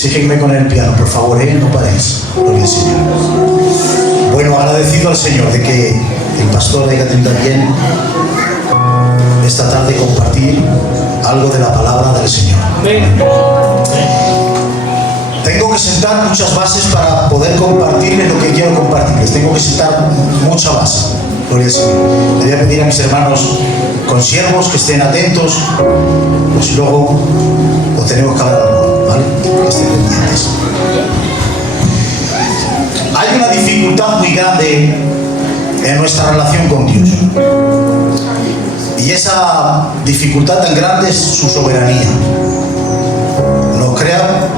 Sígueme con el piano, por favor, no paréis. Gloria al Señor. Bueno, agradecido al Señor de que el pastor haya tenido también esta tarde compartir algo de la palabra del Señor. Tengo que sentar muchas bases para poder compartirles lo que quiero compartirles. Tengo que sentar mucha base. Gloria al Señor. Le voy a pedir a mis hermanos consiervos que estén atentos, pues luego os tenemos que hablar algo, ¿vale? Que estén pendientes. Hay una dificultad muy grande en nuestra relación con Dios. Y esa dificultad tan grande es su soberanía.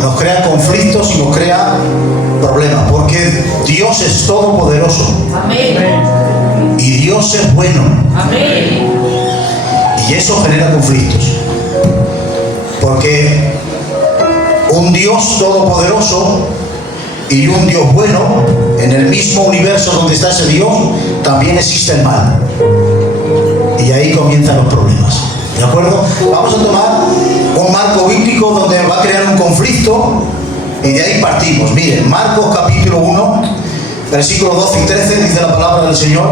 Nos crea conflictos y nos crea problemas, porque Dios es todopoderoso. Amén. Y Dios es bueno. Amén. Y eso genera conflictos. Porque un Dios todopoderoso y un Dios bueno, en el mismo universo donde está ese Dios, también existe el mal. Y ahí comienzan los problemas. ¿De acuerdo? Vamos a tomar un marco bíblico donde va a crear un conflicto y de ahí partimos. Miren, Marcos capítulo 1, versículos 12 y 13, dice la palabra del Señor: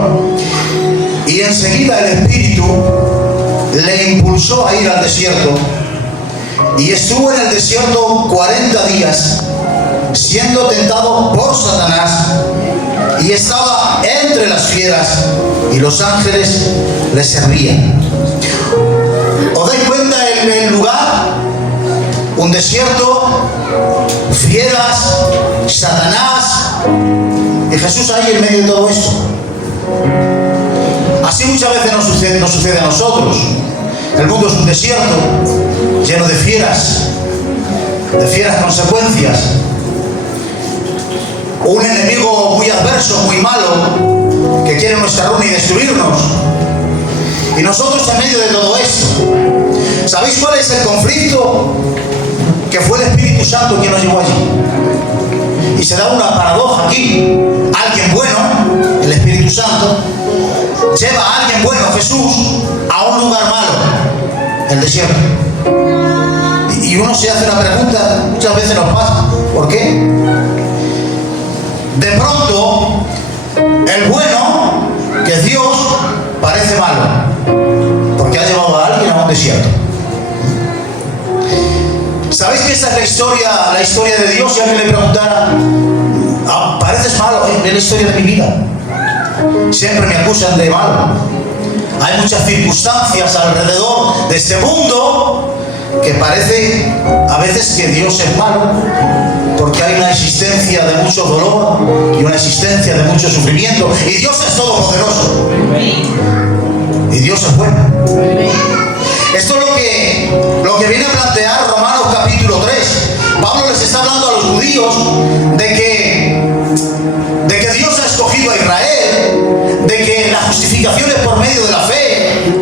y enseguida el Espíritu le impulsó a ir al desierto, y estuvo en el desierto 40 días, siendo tentado por Satanás, y estaba entre las fieras, y los ángeles le servían. ¿Os dais cuenta el lugar? Un desierto, fieras, Satanás, y Jesús ahí en medio de todo esto. Así muchas veces nos sucede a nosotros. El mundo es un desierto lleno de fieras consecuencias. Un enemigo muy adverso, muy malo, que quiere nuestra ruina y destruirnos. Y nosotros en medio de todo esto, ¿sabéis cuál es el conflicto? Que fue el Espíritu Santo quien nos llevó allí. Y se da una paradoja aquí. Alguien bueno, el Espíritu Santo, lleva a alguien bueno, Jesús, a un lugar malo, el desierto. Y uno se hace una pregunta, muchas veces nos pasa, ¿por qué? De pronto, el bueno, que es Dios, parece malo, porque ha llevado a alguien a un desierto. ¿Sabéis que esta es la historia de Dios? Si alguien le preguntara, pareces malo, es la historia de mi vida. Siempre me acusan de malo. Hay muchas circunstancias alrededor de este mundo que parece a veces que Dios es malo, porque hay una existencia de mucho dolor y una existencia de mucho sufrimiento, y Dios es todopoderoso y Dios es bueno. Esto es lo que viene a plantear Romanos capítulo 3. Pablo les está hablando a los judíos de que Dios ha escogido a Israel, de que la justificación es por medio de la fe,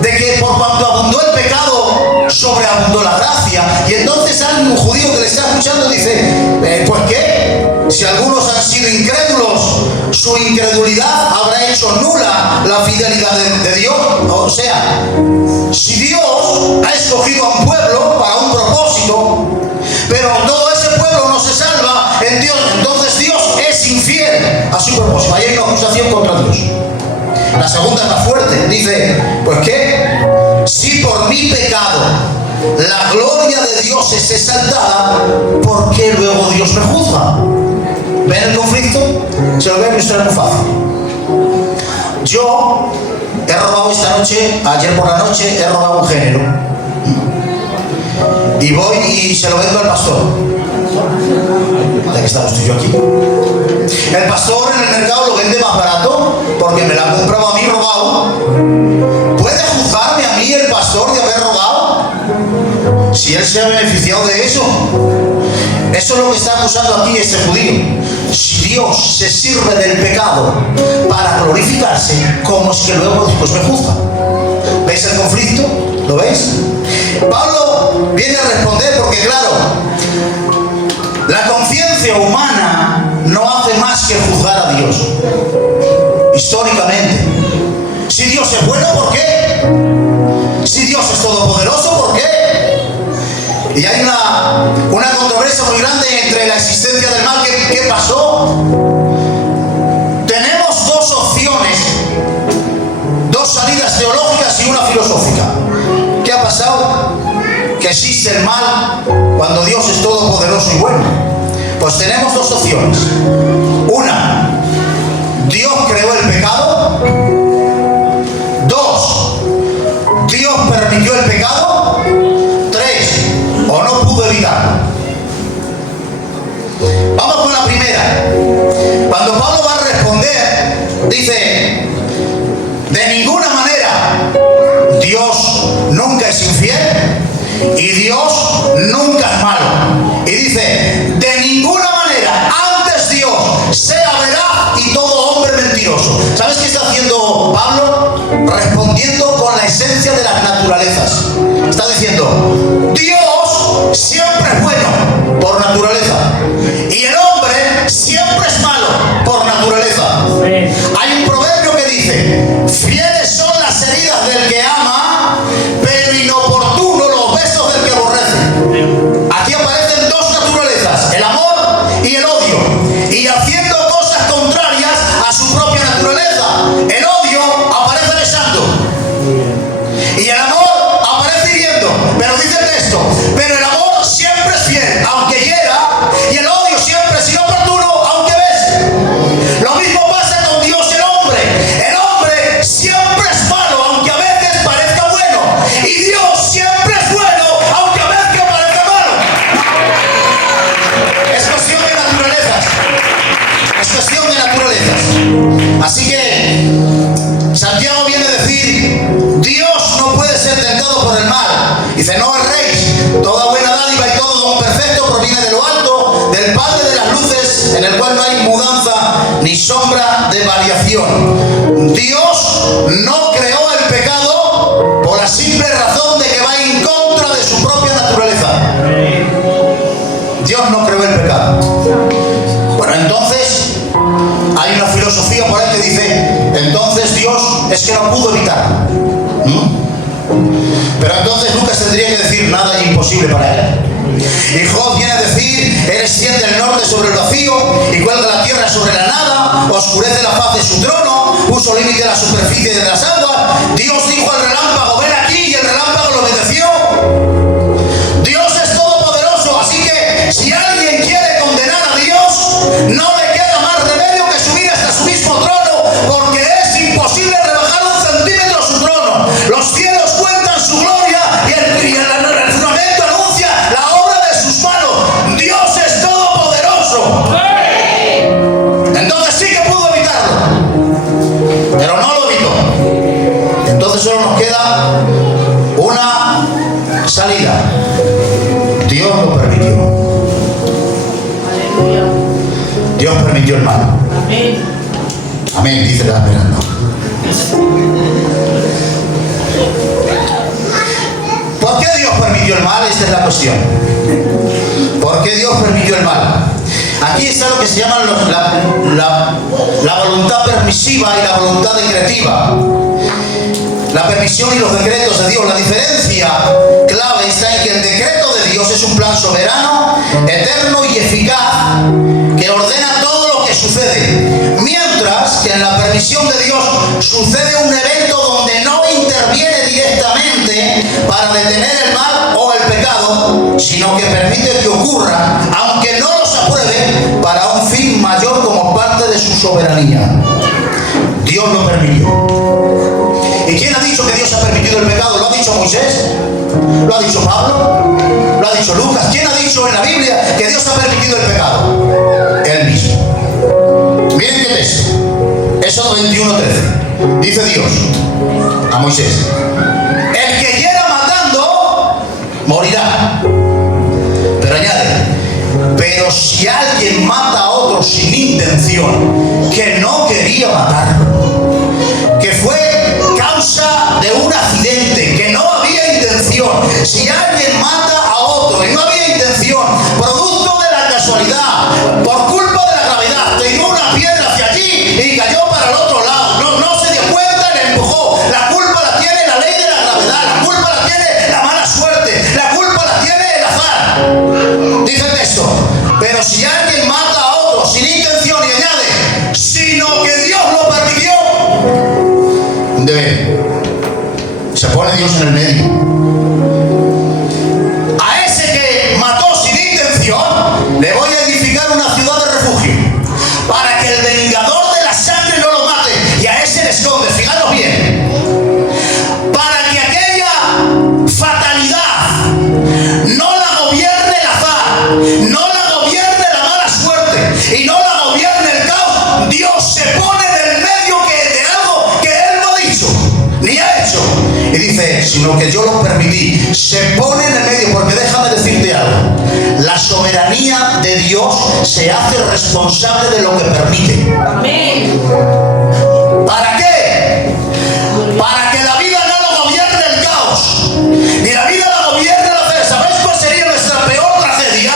de que por cuanto abundó el pecado, sobreabundó la gracia. Y entonces hay un judío que le está escuchando y dice, ¿pues qué? Si algunos han sido incrédulos, su incredulidad habrá hecho nula la fidelidad de Dios. O sea, si Dios ha escogido a un pueblo para un propósito, pero todo ese pueblo no se salva, entonces Dios es infiel a su propósito. Ahí hay una acusación contra Dios. La segunda es más fuerte. Dice, ¿pues qué? Si por mi pecado la gloria de Dios es exaltada, ¿por qué luego Dios me juzga? ¿Ven el conflicto? Se lo voy a ilustrar muy fácil. Yo he robado ayer por la noche, he robado un género. Y voy y se lo vendo al pastor. Ya que estamos tú y yo aquí. El pastor en el mercado lo vende más barato porque me la ha comprado a mí robado. ¿Puede juzgarme a mí el pastor de haber robado? Si él se ha beneficiado de eso. Eso es lo que está acusando aquí este judío. Si Dios se sirve del pecado para glorificarse, ¿cómo es que luego después me juzga? ¿Veis el conflicto? ¿Lo veis? Pablo viene a responder porque, claro, la conciencia humana no hace más que juzgar a Dios. Históricamente. Si Dios es bueno, ¿por qué? Si Dios es todopoderoso, ¿por qué? Y hay una potencia del mal, ¿qué pasó? Tenemos dos opciones, dos salidas teológicas y una filosófica. ¿Qué ha pasado? Que existe el mal cuando Dios es todopoderoso y bueno. Pues tenemos dos opciones. Una, Dios creó el pecado. Dos, Dios permitió el pecado. Tres, o no pudo evitarlo. Vamos con la primera. Cuando Pablo va a responder, dice: de ninguna manera. Dios nunca es infiel y Dios nunca es malo. Y dice: de ninguna manera. Antes Dios sea veraz y todo hombre mentiroso. ¿Sabes qué está haciendo Pablo? Respondiendo con la esencia de las naturalezas. Está diciendo: Dios siempre es bueno por naturaleza y el hombre siempre es malo por naturaleza. Hay un proverbio que dice: fieles son las heridas del que ama, pero inoportunos los besos del que aborrece. Aquí aparecen dos naturalezas, el amor y el odio, y haciendo cosas contrarias a su propia naturaleza. El odio aparece besando y el amor aparece hiriendo. Pero dice el texto: pero el amor siempre es fiel, aunque hiera, y el odio siempre es inoportuno, aunque bese. Lo mismo pasa con Dios y el hombre. El hombre siempre es malo, aunque a veces parezca bueno, y Dios siempre es bueno, aunque a veces parezca malo. Es cuestión de naturalezas. Es cuestión de naturalezas. Así que Santiago viene a decir: Dios no puede ser tentado por el mal. Dice: no erréis, toda buena dádiva y todo don perfecto proviene de lo alto, del Padre de las luces, en el cual no hay mudanza ni sombra de variación. Dios no creó el pecado por la simple razón de que va en contra de su propia naturaleza. Dios no creó el pecado. Bueno, entonces hay una filosofía por ahí que dice: entonces Dios es que no pudo evitarlo. Pero entonces Lucas tendría que decir: nada es imposible para él. Y Job viene a decir: él extiende el norte sobre el vacío y cuelga la tierra sobre la nada, oscurece la faz de su trono, puso límite a la superficie de las aguas. Dios dijo al relámpago: ven aquí, y el relámpago lo obedeció. Dios es todopoderoso, así que si alguien quiere condenar a Dios, no le queda más remedio que subir hasta su mismo trono, porque es imposible rebajar un centímetro su trono. Los cielos cuentan su gloria y el firmamento anuncia la obra de sus manos. Dios es todopoderoso. Entonces sí que pudo evitarlo, pero no lo evitó. Entonces solo nos queda una salida: Dios lo permitió. Dios permitió el mal. Amén. Amén, dice la Esperanza. ¿Por qué Dios permitió el mal? Esta es la cuestión. ¿Por qué Dios permitió el mal? Aquí está lo que se llama la voluntad permisiva y la voluntad decretiva. La permisión y los decretos de Dios. La diferencia clave está en que el decreto de Dios es un plan soberano, eterno y eficaz que ordena todo lo que sucede. Mientras que en la permisión de Dios sucede un evento donde no interviene directamente para detener el mal o el pecado, sino que permite que ocurra, aunque no los apruebe, para un fin mayor como parte de su soberanía. Dios lo permitió. ¿Y quién ha dicho que Dios ha permitido el pecado? ¿Lo ha dicho Moisés? ¿Lo ha dicho Pablo? ¿Lo ha dicho Lucas? ¿Quién ha dicho en la Biblia que Dios ha permitido el pecado? Él mismo. Miren qué texto. Éxodo 21:13. Dice Dios a Moisés: el que hiera matando morirá. Pero añade: pero si alguien mata a otro sin intención, que no quería matarlo, que fue causa de un accidente, que no había intención. Si alguien mata a otro y no había intención, producto de la casualidad, por culpa de la gravedad, tiró una piedra hacia allí y cayó para el otro lado, no se dio cuenta y le empujó. La culpa la tiene la ley de la gravedad, la culpa la tiene la mala suerte, la culpa la tiene el azar. Dice el texto: pero si alguien sino que yo lo permití. Se pone en el medio, porque déjame decirte algo. La soberanía de Dios se hace responsable de lo que permite. Amén. ¿Para qué? Para que la vida no lo gobierne el caos, ni la vida la gobierne la fe. ¿Sabéis cuál sería nuestra peor tragedia?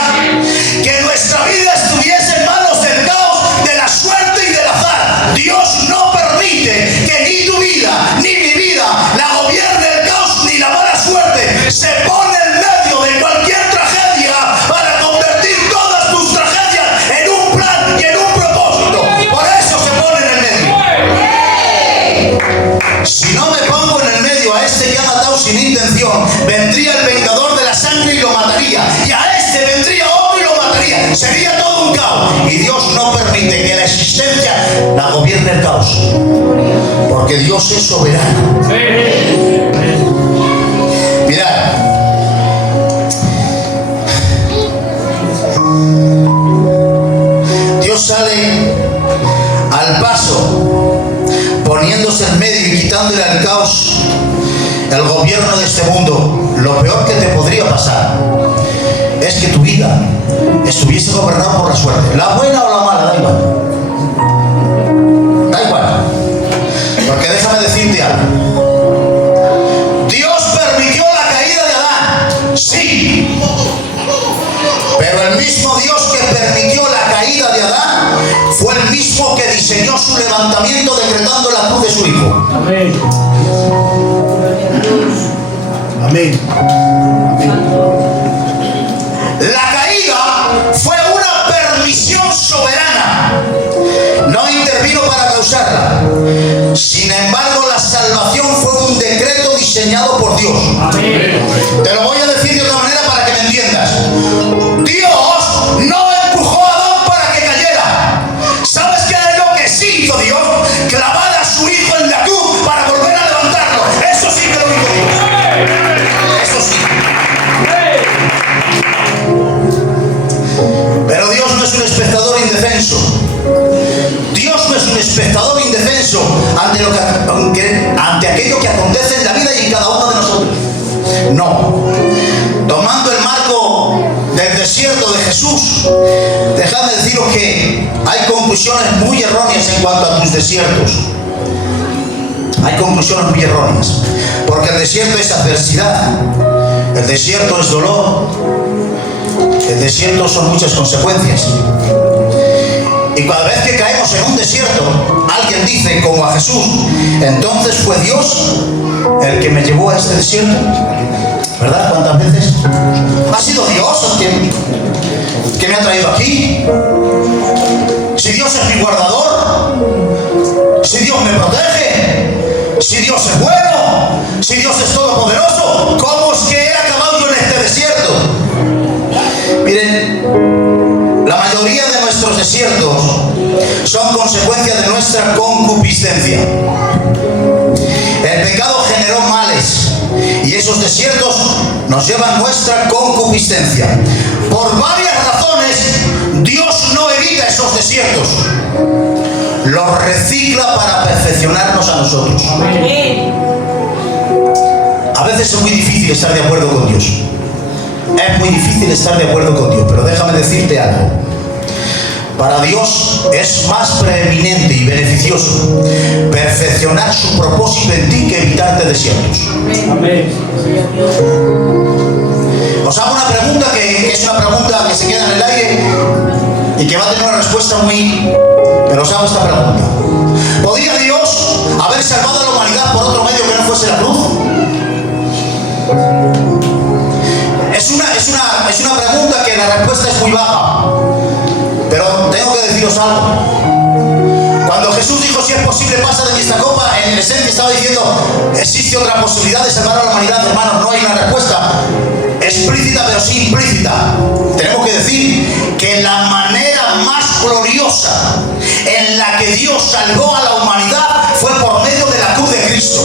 Que nuestra vida estuviese en manos del caos, de la suerte y del azar. Dios no permite que ni tu vida, ni mi vida, la gobierne el caos, ni la mala suerte. Se pone en medio de cualquier tragedia para convertir todas tus tragedias en un plan y en un propósito. Por eso se pone en el medio. Si no me pongo en el medio a este que ha matado sin intención, vendría el vengador de la sangre y lo mataría. Y a este vendría otro y lo mataría. Sería todo un caos. Y Dios no permite que la existencia la gobierne el caos. Porque Dios es soberano. Mirad. Dios sale al paso, poniéndose en medio y quitándole al caos el gobierno de este mundo. Lo peor que te podría pasar es que tu vida estuviese gobernada por la suerte, la buena o la mala, da igual. Da igual. Porque déjame decirte algo. Dios permitió la caída de Adán, sí. Pero el mismo Dios que permitió la caída de Adán fue el mismo que diseñó su levantamiento decretando la cruz de su Hijo. Amén. Amén. La caída fue una permisión soberana. No intervino para causarla. Sin embargo, la salvación fue un decreto diseñado por Dios. Amén. Te lo voy a decir de otra manera para que me entiendas. Dios no empujó a Adán para que cayera. ¿Sabes qué es lo que sí hizo Dios? Clavar a su Hijo en la cruz para volver a levantarlo. Eso sí que lo hizo Dios. Eso sí. Pero Dios no es un espectador indefenso. Dios no es un espectador indefenso ante aquello que acontece en la vida y en cada uno de nosotros. No. Tomando el marco del desierto de Jesús, dejadme deciros que hay conclusiones muy erróneas en cuanto a tus desiertos. Hay conclusiones muy erróneas. Porque el desierto es adversidad. El desierto es dolor. El desierto son muchas consecuencias. Y cada vez que caemos en un desierto, alguien dice, como a Jesús, entonces fue Dios el que me llevó a este desierto. ¿Verdad? ¿Cuántas veces? ¿Ha sido Dios el que me ha traído aquí? Si Dios es mi guardador, si Dios me protege, si Dios es bueno, si Dios es todopoderoso, ¿cómo es que he acabado yo en este desierto? Miren, la mayoría de nuestros desiertos son consecuencia de nuestra concupiscencia. El pecado generó males y esos desiertos nos llevan nuestra concupiscencia. Por varias razones, Dios no evita esos desiertos. Los recicla para perfeccionarnos a nosotros. A veces es muy difícil estar de acuerdo con Dios. Es muy difícil estar de acuerdo con Dios, pero déjame decirte algo. Para Dios es más preeminente y beneficioso perfeccionar su propósito en ti que evitarte desiertos. Amén. Os hago una pregunta que es una pregunta que se queda en el aire y que va a tener una respuesta muy... Pero os hago esta pregunta. ¿Podría Dios haber salvado a la humanidad por otro medio que no fuese la cruz? Es una pregunta que la respuesta es muy baja. Pero tengo que deciros algo. Cuando Jesús dijo, si es posible, pasa de mí esta copa, en esencia estaba diciendo, existe otra posibilidad de salvar a la humanidad, hermanos. No hay una respuesta explícita, pero sí implícita. Tenemos que decir que la manera más gloriosa en la que Dios salvó a la humanidad fue por medio de la cruz de Cristo.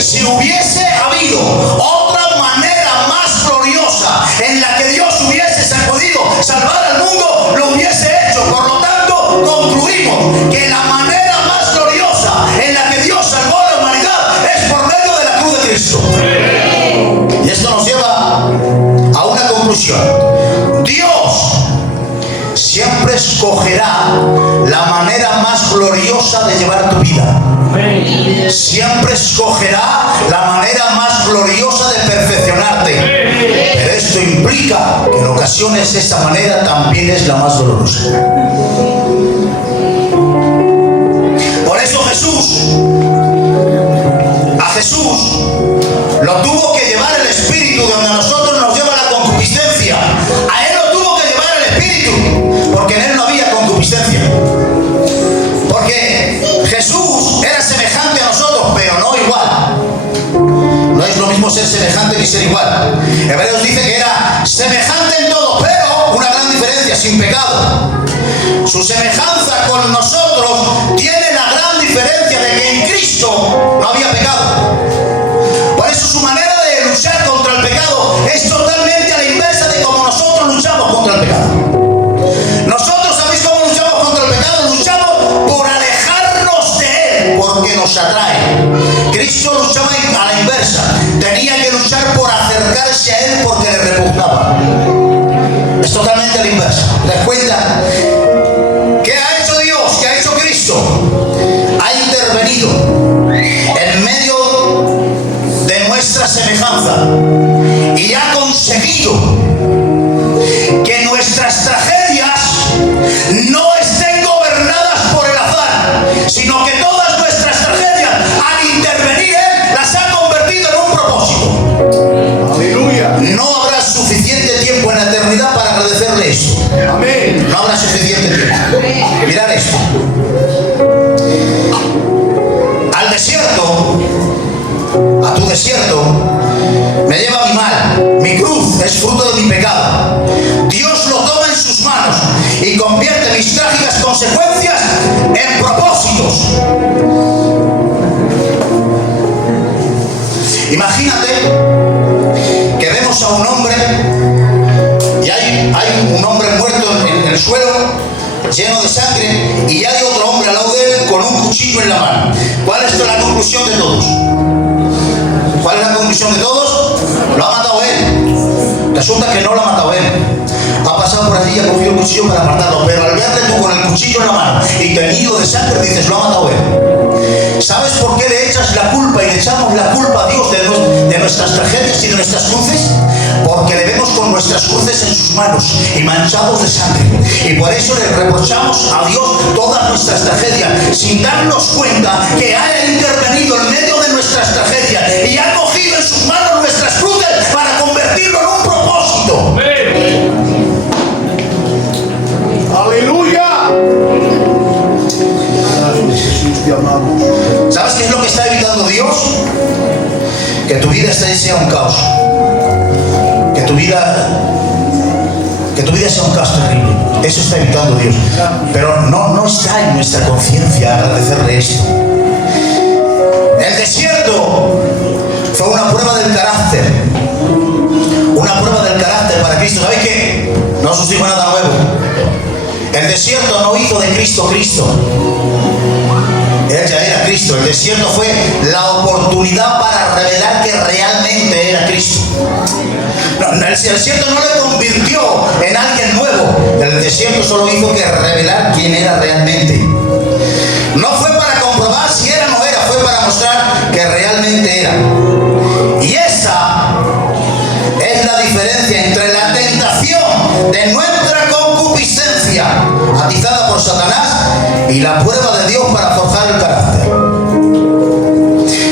Si hubiese habido otra manera más gloriosa en la que Dios hubiese podido salvar al mundo, lo hubiese hecho. Por lo tanto, concluimos que la manera más gloriosa en la que Dios salvó a la humanidad es por medio de la cruz de Cristo. escogerá la manera más gloriosa de llevar tu vida. Siempre escogerá la manera más gloriosa de perfeccionarte. Pero esto implica que en ocasiones esa manera también es la más dolorosa. Por eso a Jesús lo tuvo que llevar el Espíritu, donde a nosotros nos lleva la concupiscencia. A Él lo tuvo que llevar el Espíritu, porque en Él no había concupiscencia. Porque Jesús era semejante a nosotros, pero no igual. No es lo mismo ser semejante que ser igual. Hebreos dice que era semejante en todo, pero una gran diferencia, sin pecado. Su semejanza con nosotros tiene la gran diferencia de que en Cristo no había pecado. Por eso su manera de luchar contra el pecado es totalmente a la inversa de como nosotros luchamos contra el pecado. Nosotros, ¿sabéis cómo luchamos contra el pecado? Luchamos por alejarnos de Él, porque nos atrae. Cristo luchaba a la inversa. Tenía que luchar por acercarse a Él porque le repugnaba. Es totalmente a la inversa. ¿Te das cuenta? ¿Qué ha hecho Dios? ¿Qué ha hecho Cristo? Ha intervenido en medio de nuestra semejanza y ha conseguido que nuestras tragedias no estén gobernadas por el azar, sino que todas nuestras tragedias, al intervenir Él, las ha convertido en un propósito. Aleluya. No habrá suficiente tiempo en la eternidad para agradecerle esto. Amén. No habrá suficiente tiempo. Mirad esto. Al desierto, a tu desierto, me lleva mi mal. Mi cruz es fruto de mi pecado. Dios lo toma en sus manos y convierte mis trágicas consecuencias en propósitos. Imagínate que vemos a un hombre y hay un hombre muerto en el suelo, lleno de sangre, y hay otro hombre al lado de él con un cuchillo en la mano. ¿Cuál es la conclusión de todos? ¿Cuál es la conclusión de todos? Lo ha matado él. Resulta que no lo ha matado él. Ha pasado por allí y ha cogido el cuchillo para matarlo, pero al verle tú con el cuchillo en la mano y teñido de sangre, dices, lo ha matado él. ¿Sabes por qué le echas la culpa y le echamos la culpa a Dios de nuestras tragedias y de nuestras cruces? Porque le vemos con nuestras cruces en sus manos y manchados de sangre. Y por eso le reprochamos a Dios todas nuestras tragedias, sin darnos cuenta que ha intervenido en medio de nuestras tragedias y ha cogido en sus manos nuestras cruces para convertirlo en un propósito. Aleluya. Jesús, te amamos. ¿Sabes qué es lo que está evitando Dios? Que tu vida sea un caos. Que tu vida sea un caos terrible. Eso está evitando Dios. Pero no está en nuestra conciencia agradecerle esto. El desierto fue una prueba del carácter. Una prueba del carácter para Cristo. ¿Sabéis qué? No os digo nada nuevo. El desierto no hizo de Cristo Cristo. Él ya era Cristo. El desierto fue la oportunidad para revelar que realmente era Cristo. El desierto no le convirtió en alguien nuevo. El desierto solo hizo que revelar quién era realmente. No fue para comprobar si era o no era, fue para mostrar que realmente era. Y esa es la diferencia entre la tentación de nuestra concupiscencia, atizada por Satanás, y la prueba de Dios para forjar el carácter.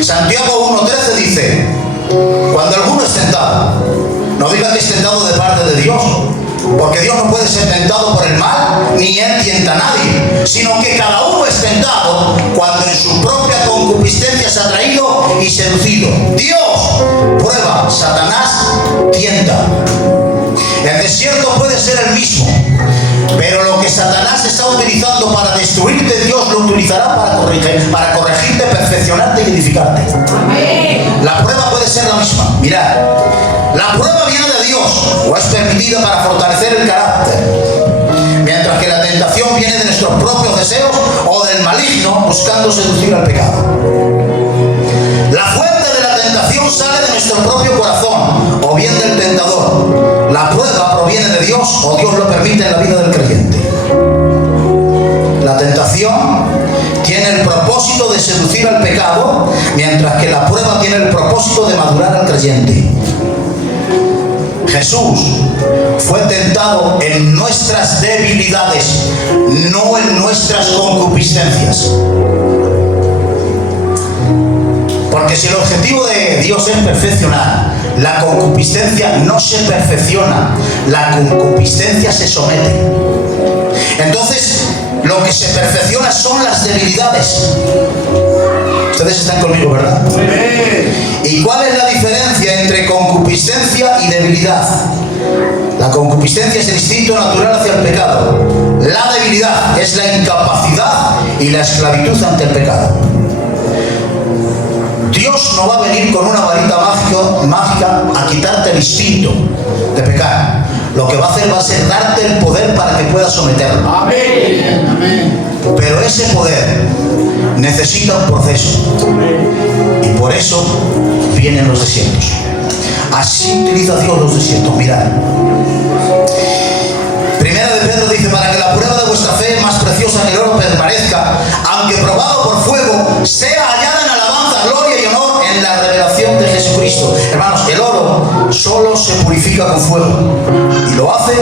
Santiago 1:13 dice: cuando alguno es tentado, no diga que es tentado de parte de Dios, porque Dios no puede ser tentado por el mal, ni Él tienta a nadie, sino que cada uno es tentado cuando en su propia concupiscencia es atraído y seducido. Dios prueba, Satanás tienta. El desierto puede ser el mismo, pero lo que Satanás está utilizando para destruirte, Dios lo utilizará para corregirte, perfeccionarte y edificarte. La prueba puede ser la misma. Mirad, la prueba viene de Dios o es permitida para fortalecer el carácter, mientras que la tentación viene de nuestros propios deseos o del maligno buscando seducir al pecado. La fuente de la tentación sale de nuestro propio corazón o bien del tentador. La prueba proviene de Dios o Dios lo permite en la vida del creyente. propósito de seducir al pecado, mientras que la prueba tiene el propósito de madurar al creyente. Jesús fue tentado en nuestras debilidades, no en nuestras concupiscencias. Porque si el objetivo de Dios es perfeccionar, la concupiscencia no se perfecciona, la concupiscencia se somete. Entonces, lo que se perfecciona son las debilidades. Ustedes están conmigo, ¿verdad? ¿Y cuál es la diferencia entre concupiscencia y debilidad? La concupiscencia es el instinto natural hacia el pecado. La debilidad es la incapacidad y la esclavitud ante el pecado. Dios no va a venir con una varita mágica a quitarte el instinto de pecar. Lo que va a hacer va a ser darte el poder para que puedas someterlo. Amén. Pero ese poder necesita un proceso. Y por eso vienen los desiertos. Así utiliza Dios los desiertos. Mirad. Primera de Pedro dice: para que la prueba de vuestra fe, más preciosa que el oro, permanezca, aunque probado por fuego, sea hallada en alabanza, gloria y honor en la revelación de Jesucristo. Hermanos, el oro solo se purifica con fuego, y lo hace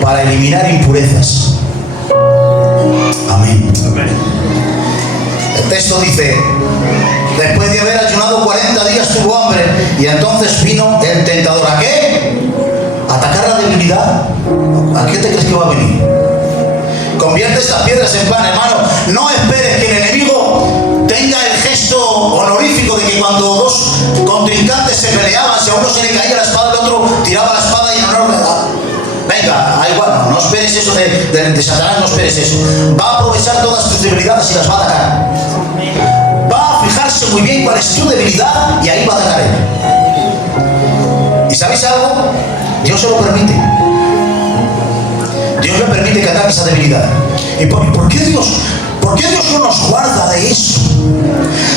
para eliminar impurezas. Amén. El texto dice: después de haber ayunado 40 días tuvo hambre, y entonces vino el tentador. ¿A qué? ¿Atacar la debilidad? ¿A qué te crees que va a venir? Convierte estas piedras en pan, hermano. No esperes que el enemigo tenga el gesto honorífico de que cuando dos contrincantes se peleaban, si a uno se le caía la espada, el otro tiraba la espada y en honor. Venga, igual, no esperes eso de Satanás, no esperes eso. Va a aprovechar todas tus debilidades y las va a atacar. Va a fijarse muy bien cuál es tu debilidad y ahí va a atacar él. ¿Y sabéis algo? Dios se lo permite. Dios le permite que ataque esa debilidad. ¿Y por qué Dios no nos guarda de eso?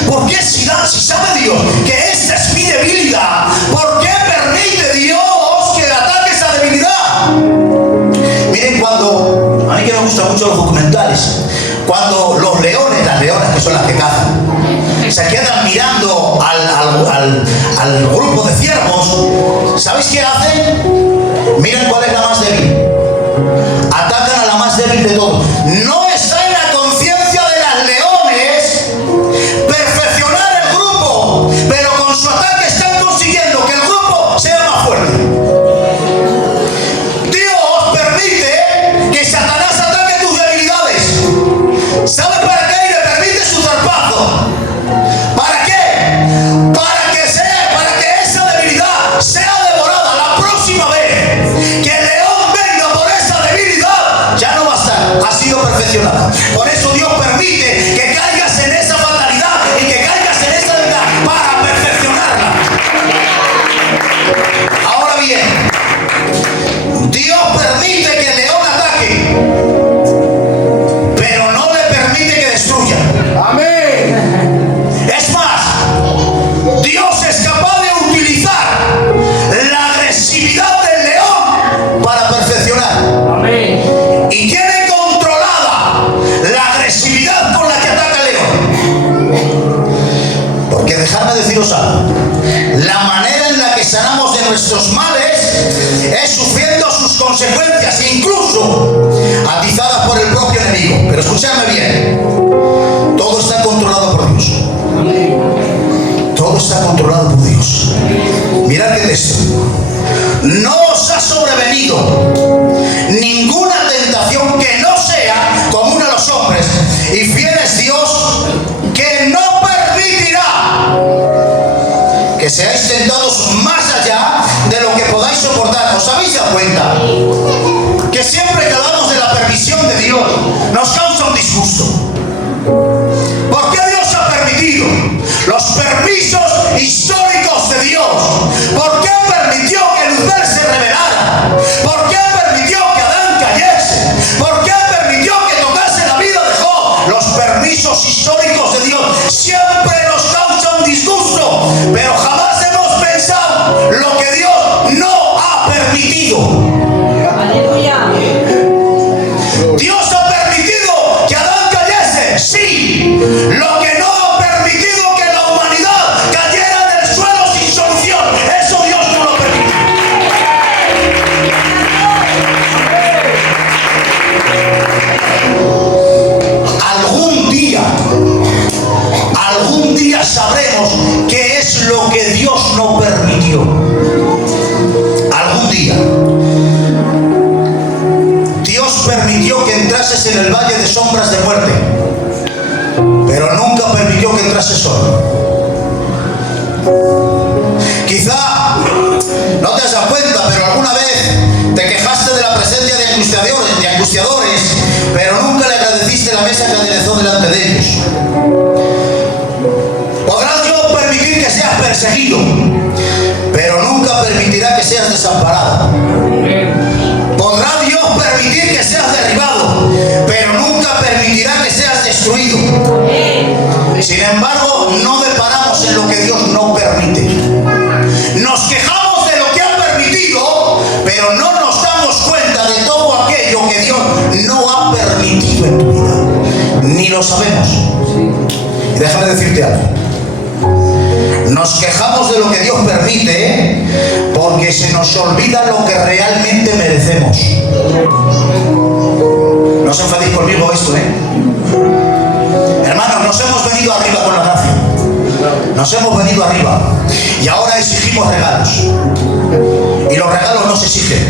¿Por qué si sabe Dios que esta es mi debilidad, por qué permite Dios que ataque esa debilidad? Miren, a mí que me gustan mucho los documentales, cuando los leones, las leonas que son las que cazan, se quedan mirando al grupo de ciervos, ¿sabéis qué hacen? Miren cuál es la más débil. Atacan a la más débil de todos. No está en la conciencia de las leones perfeccionar el grupo, pero con su ataque están consiguiendo que el grupo sea más fuerte. Dios permite que Satanás ataque tus debilidades. ¿Sabes para qué? Y le permite su zarpazo. ¿Para qué? Para que esa debilidad sea devorada la próxima vez que el león venga por esa debilidad. Ya no va a estar, ha sido perfeccionada. Por eso Dios permite que caigas en esa fatalidad y que caigas en esa debilidad para perfeccionarla. Ahora bien, Dios permite que el león ataque, pero no le permite que destruya. Amén. Es más, Dios es capaz de utilizar la agresividad del león para perfeccionar. Amén. Y tiene controlada la agresividad con la que ataca el león. Porque dejadme deciros algo: la manera en la que sanamos de nuestros males es sufriendo sus consecuencias, incluso atizadas por el propio enemigo. Pero escuchadme bien, todo está controlado por Dios. Todo está controlado por Dios. Mirad qué texto: no os ha sobrevenido ninguna tentación que no sea común a los hombres, y fiel es Dios, que no permitirá que seáis tentados más allá de lo que podáis soportar. ¿Os habéis dado cuenta que siempre que hablamos de la permisión de Dios nos causa un disgusto? ¿Por qué Dios ha permitido los permisos históricos de Dios? ¿Por qué permitió que Lucifer se rebelara? ¿Por qué permitió que Adán cayese? ¿Por qué permitió que tocase la vida de Job? Los permisos históricos de Dios siempre nos causan disgusto, pero jamás hemos pensado lo que Dios no ha permitido. Aleluya. Dios ha permitido que Adán cayera Lo que no ha permitido que la humanidad cayera del suelo sin solución, eso Dios no lo permite. Algún día sabremos qué es lo que Dios no permitió. Algún día. Dios permitió que entrases en el valle de sombras de muerte, pero nunca permitió que entrases solo. Quizá no te has dado cuenta, pero alguna vez te quejaste de la presencia de angustiadores, pero nunca le agradeciste la mesa que aderezó delante de ellos. Podrá Dios permitir que seas perseguido, pero nunca permitirá que seas desamparado. Podrá Dios permitir que seas derribado, pero nunca permitirá que seas destruido. Sin embargo, no deparamos en lo que Dios no permite. Nos quejamos de lo que ha permitido, pero no nos damos cuenta de todo aquello que Dios no ha permitido en tu vida. Ni lo sabemos. Y déjame decirte algo. Nos quejamos de lo que Dios permite porque se nos olvida lo que realmente merecemos. No os enfadéis conmigo esto, Hermanos, nos hemos venido arriba con la gracia. Nos hemos venido arriba. Y ahora exigimos regalos. Y los regalos no se exigen.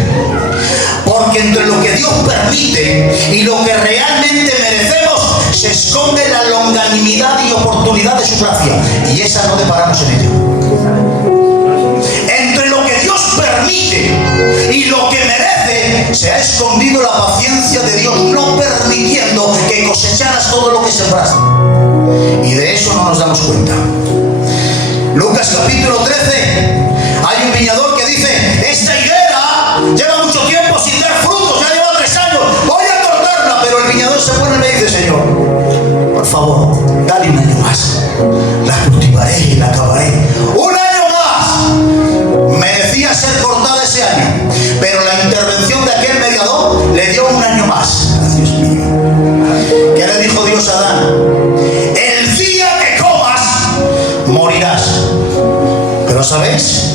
Porque entre lo que Dios permite y lo que realmente merecemos se esconde la longanimidad y oportunidad de su gracia. Y esa no deparamos en ella. Entre lo que Dios permite y lo que merece se ha escondido la paciencia de Dios, no permitiendo que cosecharas todo lo que sembraste. Y de eso no nos damos cuenta. Lucas capítulo 13, hay un viñador que dice: esta higuera lleva mucho tiempo sin dar frutos, ya lleva 3 años, voy a cortarla. Pero el viñador se pone y le dice: Señor, por favor, dale un año más, la cultivaré y la acabaré. ¡Un año más! Merecía ser cortada ese año, pero la intervención de aquel mediador le dio un año más. Dios mío. ¿Qué le dijo Dios a Adán? El día que comas, morirás. Pero ¿sabéis?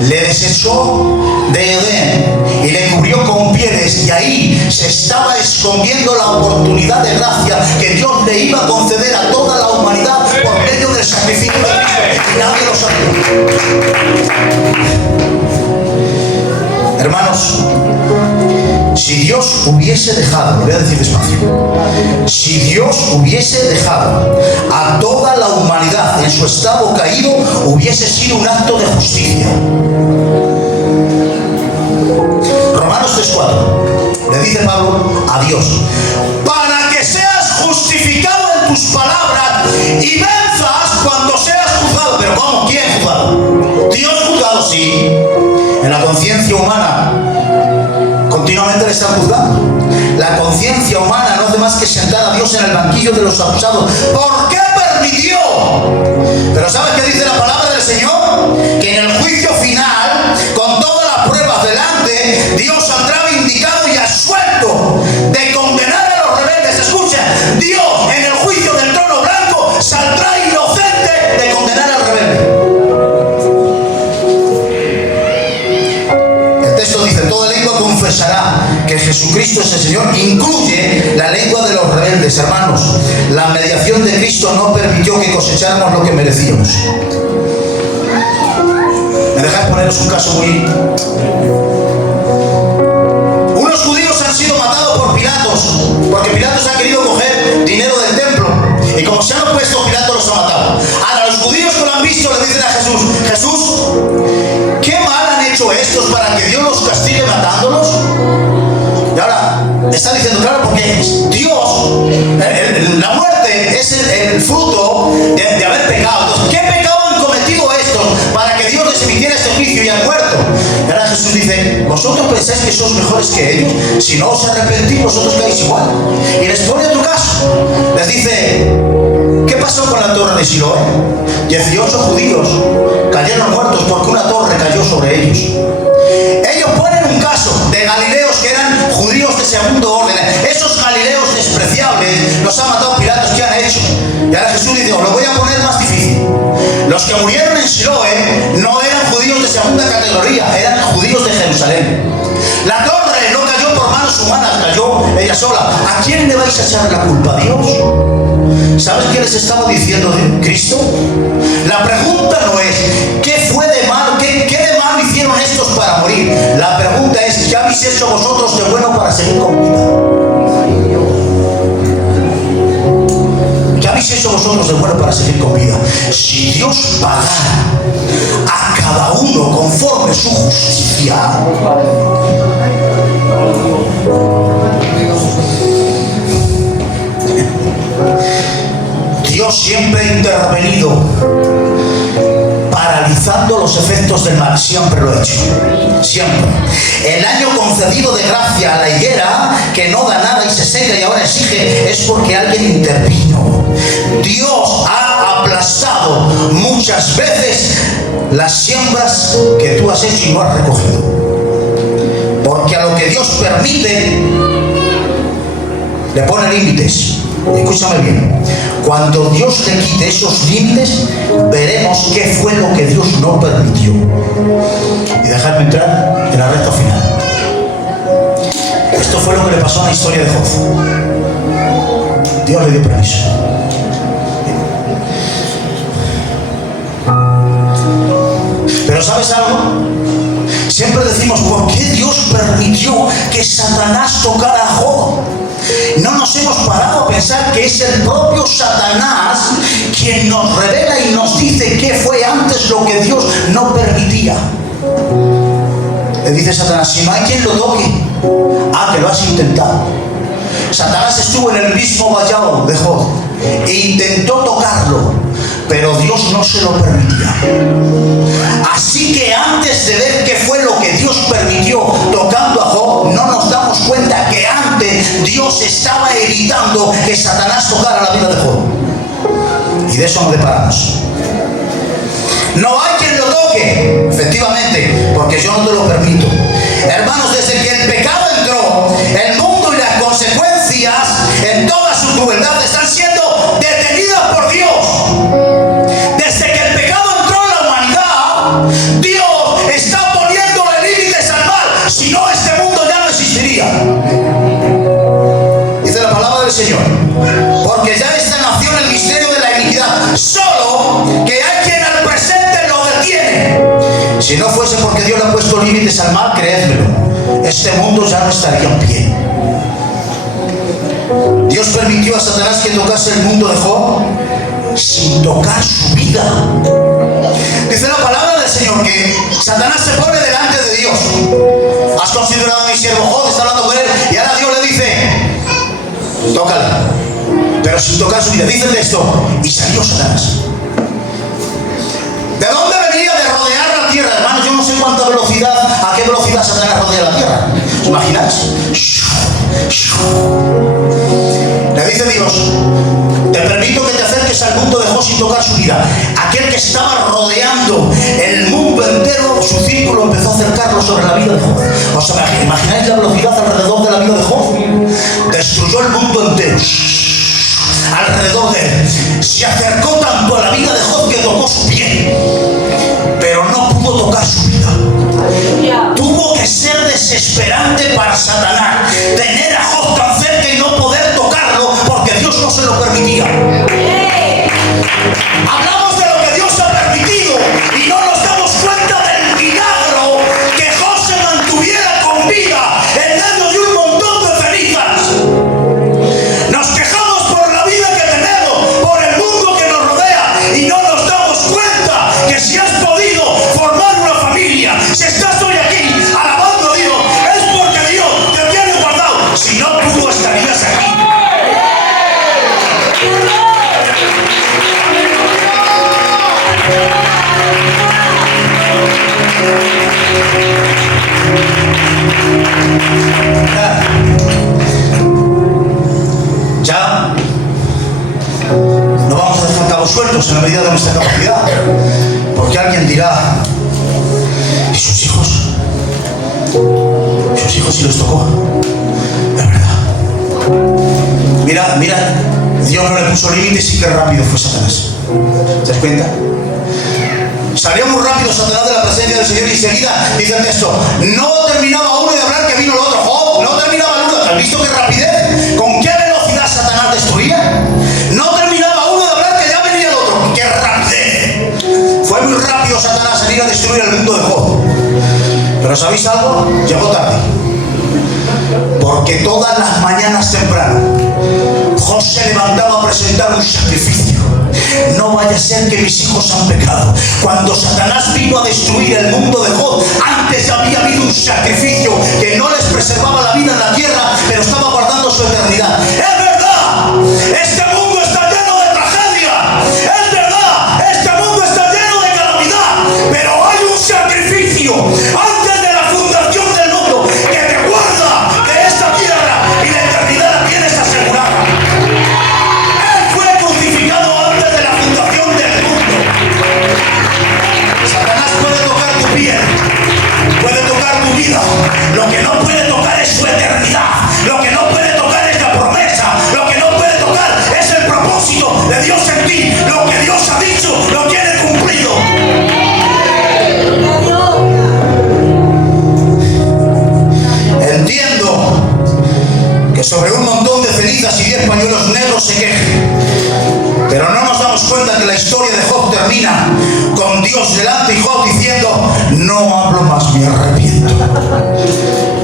Le desechó de Edén y le cubrió con pieles, y ahí se estaba escondiendo la oportunidad de gracia que Dios le iba a conceder a toda la humanidad por medio del sacrificio de Cristo, y nadie lo sabía. Hermanos, si Dios hubiese dejado, lo voy a decir despacio, si Dios hubiese dejado a toda la humanidad en su estado caído, hubiese sido un acto de justicia. Romanos 3:4 le dice Pablo a Dios: para que seas justificado en tus palabras y venzas cuando seas juzgado. Pero ¿cómo? ¿Quién juzgado? Dios juzgado, sí. En la conciencia humana continuamente le están juzgando. La conciencia humana no hace más que sentar a Dios en el banquillo de los acusados. ¿Por qué permitió? Pero ¿sabes qué dice la palabra del Señor? Que en el juicio final, con todas las pruebas delante, Dios saldrá vindicado y absuelto de condenar a los rebeldes. Escucha, Dios en el juicio del trono blanco saldrá inocente de condenar al rebelde. El texto dice: toda lengua confesará que Jesucristo es el Señor. Incluye la lengua de los rebeldes. Hermanos, la mediación de Cristo no permitió que cosecháramos lo que merecíamos. ¿Me dejáis poneros un caso muy... Unos judíos han sido matados por Pilatos, porque Pilatos ha querido coger dinero del templo, y como se han opuesto, Pilatos los ha matado. Ahora los judíos que lo han visto le dicen a Jesús: Jesús, ¿qué mal han hecho estos para que Dios los castigue matándolos? Y ahora está diciendo, claro, porque Dios, la muerte es el fruto de haber pecado. Entonces, ¿qué pecado han cometido estos para que Dios les emitiera este juicio y han muerto? Y ahora Jesús dice: ¿vosotros pensáis que sois mejores que ellos? Si no os arrepentís, vosotros caéis igual. Y les pone otro caso. Les dice: ¿qué pasó con la torre de Siloé? 18 judíos cayeron muertos porque una torre cayó sobre ellos. Ellos ponen un caso de galileos que eran judíos de segundo orden. Esos galileos despreciables los ha matado Pilatos. ¿Qué han hecho? que murieron en Siloé no eran judíos de segunda categoría, eran judíos de Jerusalén. La torre no cayó por manos humanas, cayó ella sola. ¿A quién le vais a echar la culpa? ¿A Dios? ¿Sabes qué les estaba diciendo Cristo? La pregunta no es ¿qué fue de malo? ¿Qué de malo hicieron estos para morir? La pregunta es ¿qué habéis hecho vosotros de bueno para seguir con vida? ¿Qué habéis hecho vosotros de bueno para seguir con vida? Si Dios pagara a cada uno conforme su justicia, Dios siempre ha intervenido paralizando los efectos del mal, siempre lo ha hecho, siempre. El año concedido de gracia a la higuera, que no da nada y se seca y ahora exige, es porque alguien intervino. Dios ha aplastado muchas veces las siembras que tú has hecho y no has recogido, porque a lo que Dios permite le pone límites. Escúchame bien, cuando Dios le quite esos límites, veremos qué fue lo que Dios no permitió. Y dejadme entrar en la recta final. Esto fue lo que le pasó a la historia de Job. Dios le dio permiso. Pero ¿sabes algo? Siempre decimos, ¿por qué Dios permitió que Satanás tocara a Job? No nos hemos parado a pensar que es el propio Satanás quien nos revela y nos dice qué fue antes lo que Dios no permitía. Le dice Satanás, si no hay quien lo toque, que lo has intentado. Satanás estuvo en el mismo vallado de Job e intentó tocarlo, pero Dios no se lo permitía. Así que antes de ver qué fue lo que Dios permitió tocando a Job, no nos damos cuenta que antes Dios estaba evitando que Satanás tocara la vida de Job. Y de eso nos deparamos. No hay quien lo toque, efectivamente, porque yo no te lo permito. Hermanos, desde que el pecado entró, el mundo y las consecuencias en toda su crueldad están siendo detenidas por Dios. Desde que el pecado entró en la humanidad, Dios está poniéndole límites al mal. Si no, este mundo ya no existiría. Dice la palabra del Señor, porque ya esta nación el misterio de la iniquidad, solo que hay quien al presente lo detiene. Si no fuese porque Dios le ha puesto límites al mal, creédmelo, este mundo ya no estaría en pie. Dios permitió a Satanás que tocase el mundo de Job sin tocar su vida. Dice la palabra del Señor que Satanás se pone delante de Dios. Has considerado a mi siervo Job, está hablando con él, y ahora Dios le dice, tócale, pero sin tocar su vida. Dice el texto, y salió Satanás. ¿De dónde venía? De rodear la tierra, hermano. Yo no sé cuánta velocidad, a qué velocidad Satanás rodea la tierra. ¿Os imagináis? Le dice Dios, te permito que te acerques al mundo de Job sin tocar su vida. Aquel que estaba rodeando el mundo entero, su círculo empezó a acercarlo sobre la vida de Job. ¿Os imagináis la velocidad alrededor de la vida de Job? Destruyó el mundo entero alrededor de él. Se acercó tanto a la vida de Job que tocó su piel, pero no pudo tocar su vida. Tuvo que ser desesperante para Satanás tener a Job tan cerca y no poder tocarlo, porque Dios no se lo permitía. Hablamos de lo que Dios ha permitido y no nos damos cuenta del milagro que Job se mantuviera con vida en medio de un montón de cenizas. Nos quejamos por la vida que tenemos, por el mundo que nos rodea, y no nos damos cuenta que si has podido formar una familia, si estás hoy aquí alabando a Dios, es porque Dios te tiene guardado. Si no, tú no estarías aquí. Ya no vamos a dejar cabos sueltos en la medida de nuestra capacidad, porque alguien dirá, ¿y sus hijos? ¿Sus hijos sí los tocó? Es verdad. Mira, Dios no le puso límites y qué rápido fue Satanás. ¿Te das cuenta? Salió muy rápido Satanás de la presencia del Señor y enseguida dice el texto, no terminaba uno de hablar que vino el otro. ¡Oh! No terminaba el uno. ¿Has visto qué rapidez? ¿Con qué velocidad Satanás destruía? No terminaba uno de hablar que ya venía el otro. ¡Qué rapidez! Fue muy rápido Satanás en ir a destruir el mundo de Job. Pero ¿sabéis algo? Llegó tarde. Porque todas las mañanas temprano Job se levantaba a presentar un sacrificio. No vaya a ser que mis hijos han pecado. Cuando Satanás vino a destruir el mundo de Job, antes había habido un sacrificio que no les preservaba la vida en la tierra, pero estaba guardando su eternidad. ¡Es verdad! Este mundo está lleno de tragedia. ¡Es verdad! Este mundo está lleno de calamidad. Pero hay un sacrificio antes de la fundación del mundo que te guarda de esta tierra y la eternidad la tienes asegurada. Él fue crucificado antes de la fundación del mundo. Satanás puede tocar tu piel, puede tocar tu vida. Lo que no puede tocar es su eternidad. Lo que no puede tocar es la promesa. Lo que no puede tocar es el propósito de Dios en ti. Lo que Dios ha dicho lo tiene cumplido. Entiendo que sobre un montón de cenizas y 10 pañuelos negros se quejen, pero no nos damos cuenta que la historia de Job termina con Dios delante y Job diciendo, no hablo más, me arrepiento.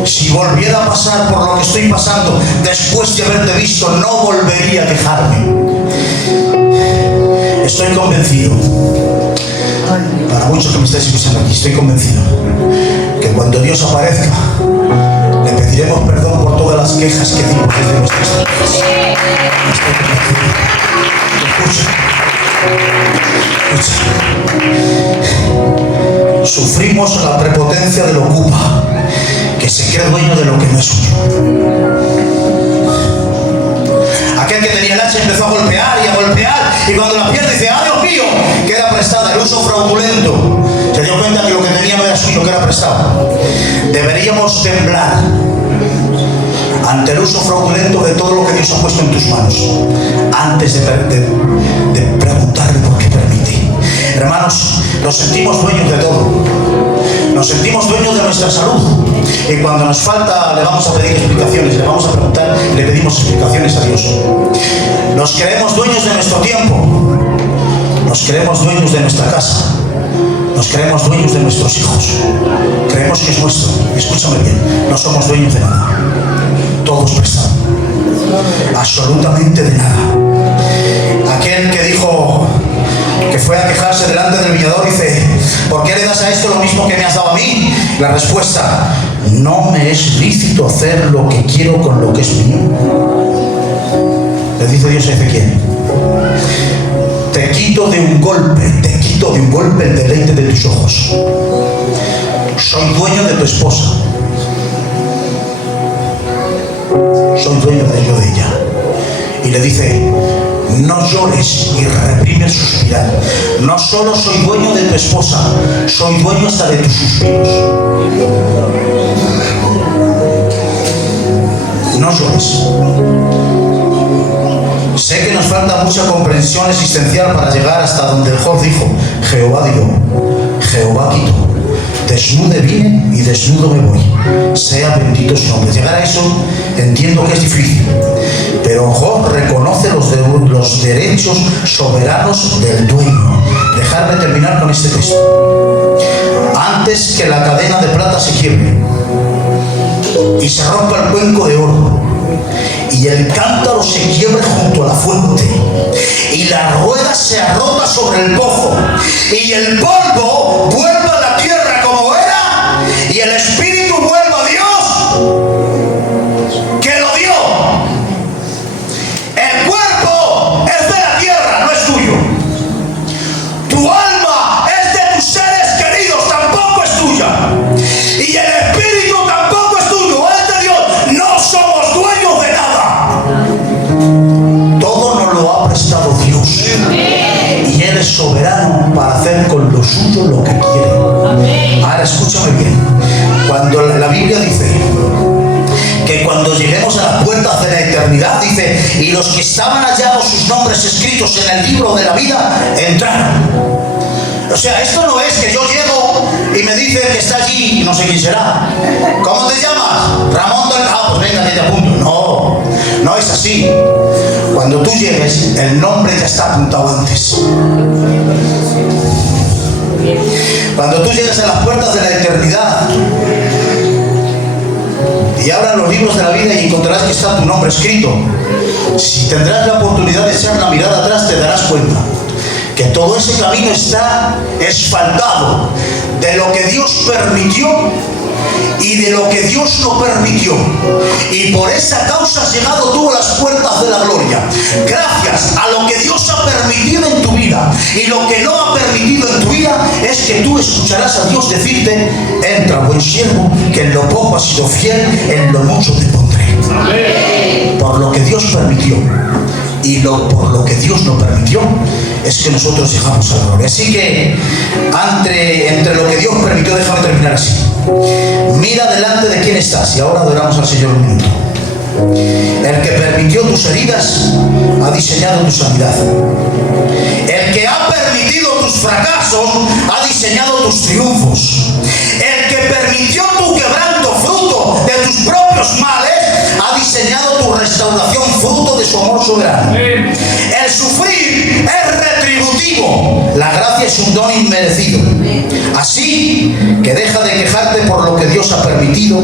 Si volviera a pasar por lo que estoy pasando después de haberte visto, no volvería a quejarme. Estoy convencido, para muchos que me estáis escuchando aquí, estoy convencido que cuando Dios aparezca le pediremos perdón por todas las quejas que dimos desde nuestras vidas. Estoy convencido. Escucha. Sufrimos la prepotencia del ocupa, que se cree dueño de lo que no es suyo. Aquel que tenía el hacha empezó a golpear, y cuando la pierde dice, ¡ah, Dios mío! Queda prestada, el uso fraudulento. Se dio cuenta que lo que tenía no era suyo, que era prestado. Deberíamos temblar ante el uso fraudulento de todo lo que Dios ha puesto en tus manos, antes de preguntarle por qué permite. Hermanos, nos sentimos dueños de todo. Nos sentimos dueños de nuestra salud. Y cuando nos falta, le vamos a pedir explicaciones, le vamos a preguntar, le pedimos explicaciones a Dios. Nos creemos dueños de nuestro tiempo. Nos creemos dueños de nuestra casa. Nos creemos dueños de nuestros hijos. Creemos que es nuestro. Escúchame bien, no somos dueños de nada. Todos prestados. Absolutamente de nada. Aquel que dijo, que fue a quejarse delante del viñador, dice, ¿por qué le das a esto lo mismo que me has dado a mí? La respuesta, no me es lícito hacer lo que quiero con lo que es mío. Le dice Dios a Ezequiel, te quito de un golpe el deleite de tus ojos. Soy dueño de tu esposa. Soy dueño de ello, de ella. Y le dice, no llores y reprime el suspirar. No solo soy dueño de tu esposa, soy dueño hasta de tus suspiros. No llores. Sé que nos falta mucha comprensión existencial para llegar hasta donde el Job dijo, Jehová dio, Jehová quitó. Desnude vine y desnudo me voy. Sea bendito su nombre. Llegar a eso entiendo que es difícil. Pero Job reconoce los derechos soberanos del dueño. Dejarme terminar con este texto. Antes que la cadena de plata se quiebre y se rompa el cuenco de oro y el cántaro se quiebre junto a la fuente y la rueda sea rota sobre el pozo y el polvo vuelva a la tierra como era y el espíritu vuelva a Dios que lo dio. El cuerpo es de la tierra, no es tuyo. Tu alma es de tus seres queridos, tampoco es tuya. Y el espíritu tampoco es tuyo, es de Dios. No somos dueños de nada. Todo nos lo ha prestado Dios. Y Él es soberano para hacer con lo suyo lo que quiere. Ahora escúchame bien. Cuando la Biblia dice que cuando lleguemos a las puertas de la eternidad, dice, y los que estaban hallados sus nombres escritos en el libro de la vida, entraron. O sea, esto no es que yo llego y me dice que está allí y no sé quién será. ¿Cómo te llamas? Ramón del... Ah, pues venga, que te apunto. No, no es así. Cuando tú llegues, el nombre ya está apuntado antes. Cuando tú llegues a las puertas de la eternidad y abras los libros de la vida y encontrarás que está tu nombre escrito, si tendrás la oportunidad de echar la mirada atrás, te darás cuenta que todo ese camino está asfaltado de lo que Dios permitió y de lo que Dios no permitió. Y por esa causa has llegado tú a las puertas de la gloria. Gracias a lo que Dios ha permitido en tu vida. Y lo que no ha permitido en tu vida es que tú escucharás a Dios decirte: entra, buen siervo, que en lo poco has sido fiel, en lo mucho te pondré. Amén. Por lo que Dios permitió y por lo que Dios no permitió, es que nosotros llegamos a la gloria. Así que entre lo que Dios permitió, déjame terminar así. Mira delante de quién estás, y ahora adoramos al Señor un minuto. El que permitió tus heridas ha diseñado tu sanidad. El que ha permitido tus fracasos ha diseñado tus triunfos. El que permitió tu quebranto, fruto de tus propios males, ha diseñado tu restauración, fruto de su amor soberano. El sufrir es retributivo, la gracia es un don inmerecido. Así que deja de quejarte por lo que Dios ha permitido,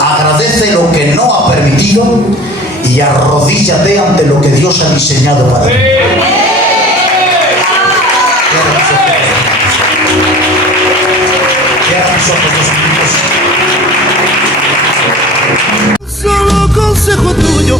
agradece lo que no ha permitido y arrodíllate ante lo que Dios ha diseñado para ti. Cierra tus ojos, Dios mío. Solo consejo tuyo